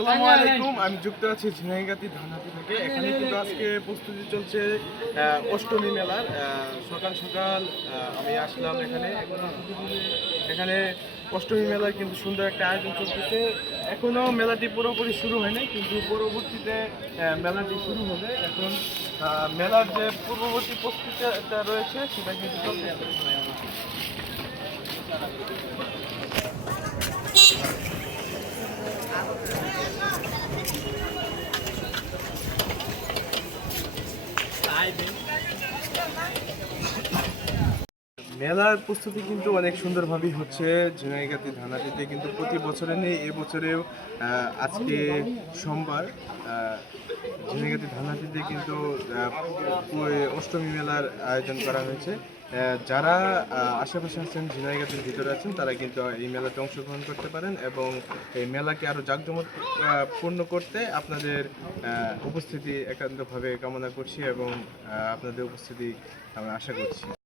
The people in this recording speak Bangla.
আসসালামু আলাইকুম। আমি যুক্ত আছি ঝিনাইগাতি ধানহাটি থেকে। এখানে কিন্তু আজকে প্রস্তুতি চলছে অষ্টমী মেলার। সকাল সকাল আমি আসলাম এখানে। এখানে অষ্টমী মেলার কিন্তু সুন্দর একটা আয়োজন চলতেছে। এখনো মেলাটি পুরোপুরি শুরু হয়নি, কিন্তু পরবর্তীতে মেলাটি শুরু হবে। এখন মেলার যে পূর্ববর্তী প্রস্তুতিটা রয়েছে সেটা কিন্তু চলতেছে। মেলার প্রস্তুতি কিন্তু অনেক সুন্দরভাবেই হচ্ছে। ঝিনাইগাতি ধানহাটিতে কিন্তু প্রতি বছরে নেই, এবছরেও আজকে সোমবার ঝিনাইগাতি ধানহাটিতে কিন্তু অষ্টমী মেলার আয়োজন করা হয়েছে। যারা আশেপাশে আছেন, ঝিনাইগাতির ভিতরে আছেন, তারা কিন্তু এই মেলাতে অংশগ্রহণ করতে পারেন এবং এই মেলাকে আরও জাঁকজমক পূর্ণ করতে আপনাদের উপস্থিতি একান্তভাবে কামনা করছি এবং আপনাদের উপস্থিতি আমরা আশা করছি।